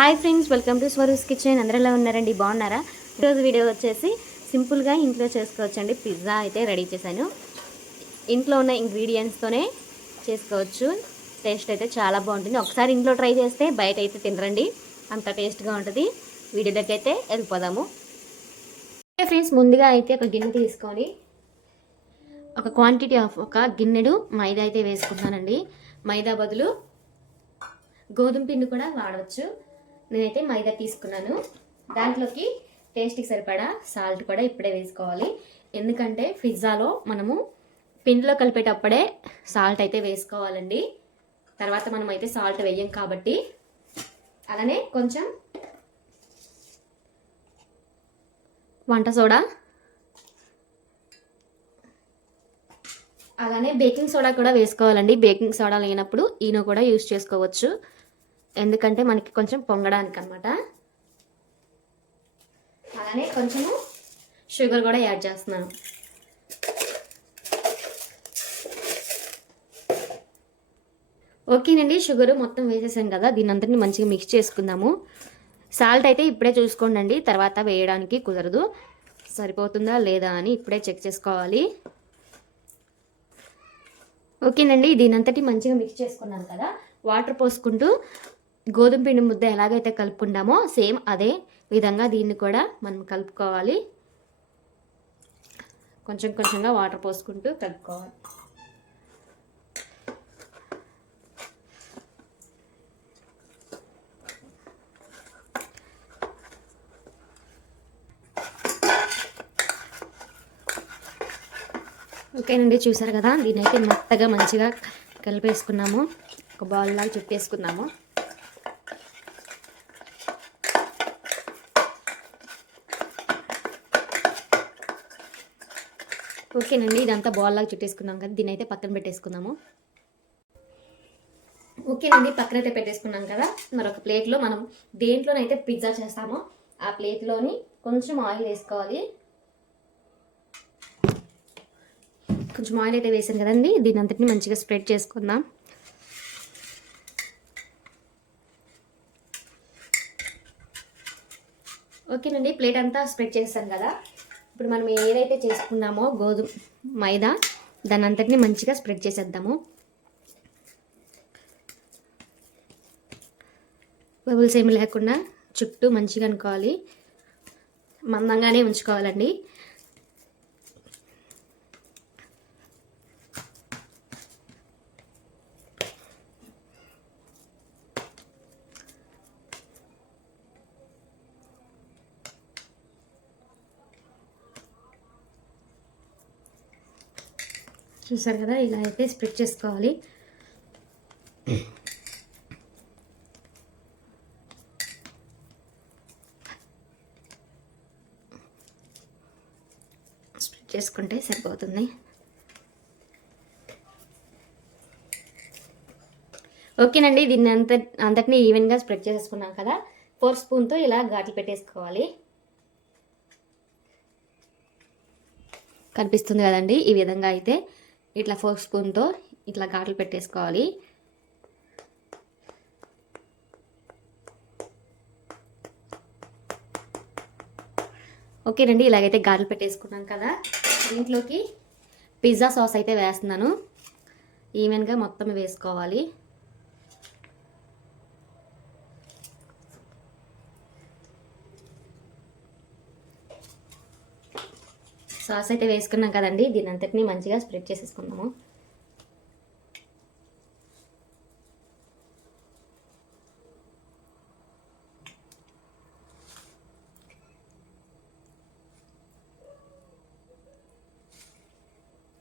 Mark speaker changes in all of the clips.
Speaker 1: Hi friends welcome to Swaroo's kitchen. అందరిలో ఉన్నారండి? బాగున్నారా? ఈరోజు వీడియో వచ్చేసి సింపుల్గా ఇంట్లో చేసుకోవచ్చండి. పిజ్జా అయితే రెడీ చేశాను. ఇంట్లో ఉన్న ఇంగ్రీడియంట్స్తోనే చేసుకోవచ్చు. టేస్ట్ అయితే చాలా బాగుంటుంది. ఒకసారి ఇంట్లో ట్రై చేస్తే బయట అయితే తినరండి. అంత టేస్ట్గా ఉంటుంది. వీడియోలోకి అయితే వెళ్ళిపోదాము. ఫ్రెండ్స్ ముందుగా అయితే ఒక గిన్నె తీసుకొని ఒక క్వాంటిటీ ఆఫ్ ఒక గిన్నెడు మైదా అయితే వేసుకుంటానండి మైదా బదులు గోధుమ పిండి కూడా వాడవచ్చు. నేనైతే మైదా తీసుకున్నాను. దాంట్లోకి టేస్ట్కి సరిపడా సాల్ట్ కూడా ఇప్పుడే వేసుకోవాలి. ఎందుకంటే పిజ్జాలో మనము పిండిలో కలిపేటప్పుడే సాల్ట్ అయితే వేసుకోవాలండి. తర్వాత మనం అయితే సాల్ట్ వేయం కాబట్టి అలానే కొంచెం వంట సోడా అలానే బేకింగ్ సోడా కూడా వేసుకోవాలండి. బేకింగ్ సోడా లేనప్పుడు ఈనో కూడా యూస్ చేసుకోవచ్చు. ఎందుకంటే మనకి కొంచెం పొంగడానికి అనమాట అలానే కొంచెము షుగర్ కూడా యాడ్ చేస్తున్నాను. ఓకేనండి షుగర్ మొత్తం వేసేసాం కదా దీని అంతటిని మంచిగా మిక్స్ చేసుకుందాము. సాల్ట్ అయితే ఇప్పుడే చూసుకోండి తర్వాత వేయడానికి కుదరదు. సరిపోతుందా లేదా అని ఇప్పుడే చెక్ చేసుకోవాలి. ఓకేనండి దీనంతటి మంచిగా మిక్స్ చేసుకున్నాం కదా వాటర్ పోసుకుంటూ గోధుమ పిండి ముద్ద ఎలాగైతే కలుపుకుంటామో సేమ్ అదే విధంగా దీన్ని కూడా మనం కలుపుకోవాలి. కొంచెం కొంచెంగా వాటర్ పోసుకుంటూ కలుపుకోవాలి. ఓకేనండి చూసారు కదా? దీన్నైతే మెత్తగా మంచిగా కలిపేసుకున్నాము. ఒక బాల్ లాగా చుట్టేసుకున్నాము ఓకేనండి ఇదంతా బాల్ లాగా చుట్టేసుకున్నాం కదా దీని అయితే పక్కన పెట్టేసుకుందాము. ఓకేనండి పక్కన అయితే పెట్టేసుకున్నాం కదా మరొక ప్లేట్లో మనం దేంట్లోనైతే పిజ్జా చేస్తామో ఆ ప్లేట్లోని కొంచెం ఆయిల్ వేసుకోవాలి. కొంచెం ఆయిల్ అయితే వేసాను కదండి దీని అంతటిని మంచిగా స్ప్రెడ్ చేసుకుందాం. ఓకేనండి ప్లేట్ అంతా స్ప్రెడ్ చేస్తాం కదా. ఇప్పుడు మనం ఏదైతే చేసుకున్నామో గోధుమ మైదా దాని అంతటిని మంచిగా స్ప్రెడ్ చేసేద్దాము. బబుల్స్ ఏమి లేకుండా చుట్టూ మంచిగా అనుకోవాలి. మందంగానే ఉంచుకోవాలండి. చూసారు కదా ఇలా అయితే స్ప్రెడ్ చేసుకోవాలి. స్ప్రెడ్ చేసుకుంటే సరిపోతుంది. ఓకేనండి దీన్ని అంత అంతటినీ ఈవెన్గా స్ప్రెడ్ చేసేసుకున్నాం కదా ఫోర్ స్పూన్తో ఇలా ఘాట్లు పెట్టేసుకోవాలి. కనిపిస్తుంది కదండి ఈ విధంగా అయితే. ఇట్లా ఫోర్ స్పూన్తో ఇట్లా ఘాట్లు పెట్టేసుకోవాలి. ఓకేనండి ఇలాగైతే గారెలు పెట్టేసుకున్నాం కదా. దీంట్లోకి పిజ్జా సాస్ అయితే వేస్తున్నాను. ఈవెన్గా మొత్తం వేసుకోవాలి. సాస్ అయితే వేసుకున్నాం కదండి. దీని అంతటిని మంచిగా స్ప్రెడ్ చేసేసుకుందాము.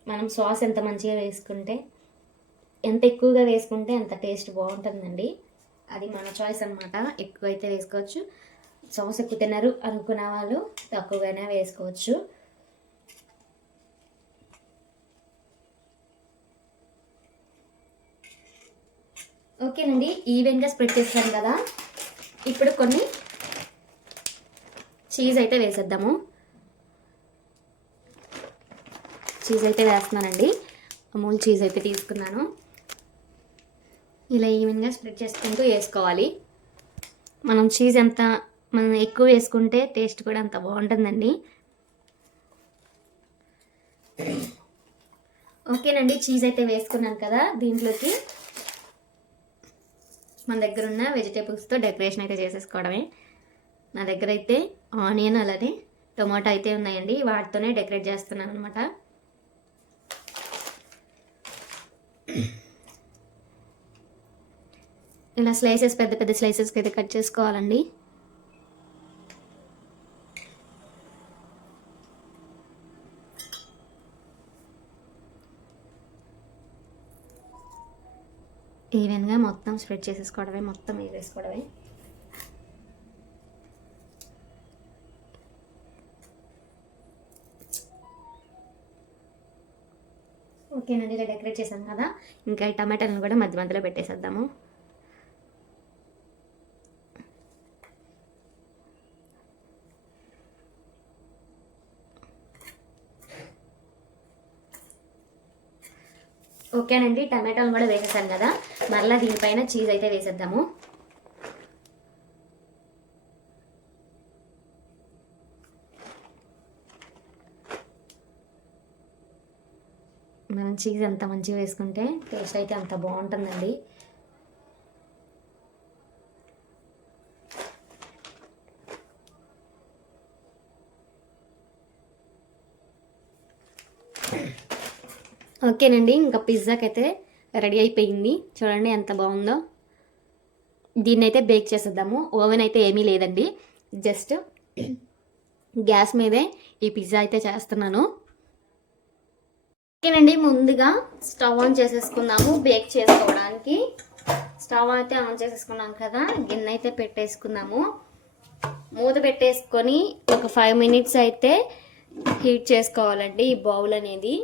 Speaker 1: మనం సాస్ ఎంత మంచిగా వేసుకుంటే ఎంత ఎక్కువగా వేసుకుంటే అంత టేస్ట్ బాగుంటుందండి. అది మన చాయిస్ అనమాట ఎక్కువ అయితే వేసుకోవచ్చు. సాస్ ఎక్కువ తినరు అనుకున్న వాళ్ళు తక్కువగానే వేసుకోవచ్చు. ఓకేనండి ఈవెన్గా స్ప్రెడ్ చేస్తాను కదా. ఇప్పుడు కొన్ని చీజ్ అయితే వేసేద్దాము. చీజ్ అయితే వేస్తున్నానండి. అమూల్ చీజ్ అయితే తీసుకున్నాను. ఇలా ఈవెన్గా స్ప్రెడ్ చేసుకుంటూ వేసుకోవాలి. మనం చీజ్ ఎంత మనం ఎక్కువ వేసుకుంటే టేస్ట్ కూడా అంత బాగుంటుందండి. ఓకేనండి చీజ్ అయితే వేసుకున్నాం కదా దీంట్లోకి. మన దగ్గర ఉన్న వెజిటేబుల్స్తో డెకరేషన్ అయితే చేసేసుకోవడమే. నా దగ్గర అయితే ఆనియన్ అలానే టొమాటో అయితే ఉన్నాయండి. వాటితోనే డెకరేట్ చేస్తున్నాను అనమాట ఇలా స్లైసెస్ పెద్ద పెద్ద స్లైసెస్కి అయితే కట్ చేసుకోవాలండి. ఈవెన్గా మొత్తం స్ప్రెడ్ చేసేసుకోవడమే మొత్తం వేసేసుకోవడమే. ఓకేనండి ఇలా డెకరేట్ చేసాం కదా. ఇంకా ఈ టమాటాలను కూడా మధ్య మధ్యలో పెట్టేసేద్దాము. ఓకేనండి టమాటాలు కూడా వేసేసాను కదా. మరలా దీనిపైన చీజ్ అయితే వేసేద్దాము. మనం చీజ్ ఎంత మంచిగా వేసుకుంటే టేస్ట్ అయితే అంత బాగుంటుందండి. ఓకేనండి ఇంకా పిజ్జాకి అయితే రెడీ అయిపోయింది. చూడండి ఎంత బాగుందో. దీన్ని అయితే బేక్ చేసేద్దాము. ఓవెన్ అయితే ఏమీ లేదండి. జస్ట్ గ్యాస్ మీదే ఈ పిజ్జా అయితే చేస్తున్నాను. ఓకేనండి ముందుగా స్టవ్ ఆన్ చేసేసుకుందాము బేక్ చేసుకోవడానికి. స్టవ్ అయితే ఆన్ చేసేసుకున్నాం కదా గిన్నె అయితే పెట్టేసుకుందాము. మూత పెట్టేసుకొని ఒక ఫైవ్ మినిట్స్ అయితే హీట్ చేసుకోవాలండి ఈ బౌల్ అనేది.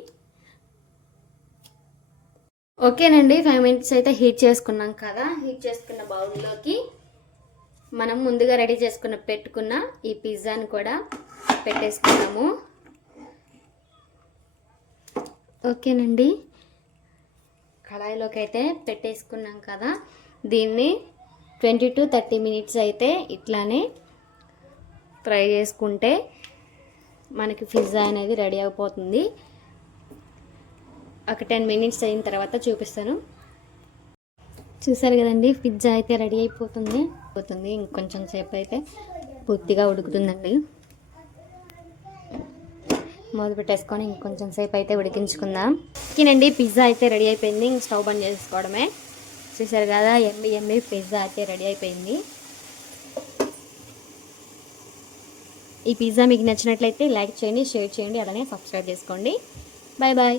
Speaker 1: ఓకేనండి ఫైవ్ మినిట్స్ అయితే హీట్ చేసుకున్నాం కదా. హీట్ చేసుకున్న బౌల్లోకి మనం ముందుగా రెడీ చేసుకున్న పెట్టుకున్న ఈ పిజ్జాని కూడా పెట్టేసుకున్నాము. ఓకేనండి. కళాయిలోకి అయితే పెట్టేసుకున్నాం కదా. దీన్ని ట్వంటీ టు థర్టీ మినిట్స్ అయితే ఇట్లానే ఫ్రై చేసుకుంటే మనకి పిజ్జా అనేది రెడీ అయిపోతుంది. ఒక టెన్ మినిట్స్ అయిన తర్వాత చూపిస్తాను. చూసారు కదండి పిజ్జా అయితే రెడీ అయిపోతుంది. పోతుంది ఇంకొంచెం సేపు అయితే పూర్తిగా ఉడుకుతుందండి. మొదలు పెట్టేసుకొని ఇంకొంచెం సేపు అయితే ఉడికించుకుందాం. ఓకేనండి పిజ్జా అయితే రెడీ అయిపోయింది. ఇంక స్టవ్ బంద్ చేసుకోవడమే. చూసారు కదా ఎమ్మి ఎమ్మి పిజ్జా అయితే రెడీ అయిపోయింది. ఈ పిజ్జా మీకు నచ్చినట్లయితే లైక్ చేయండి షేర్ చేయండి అలానే సబ్స్క్రైబ్ చేసుకోండి. Bye bye.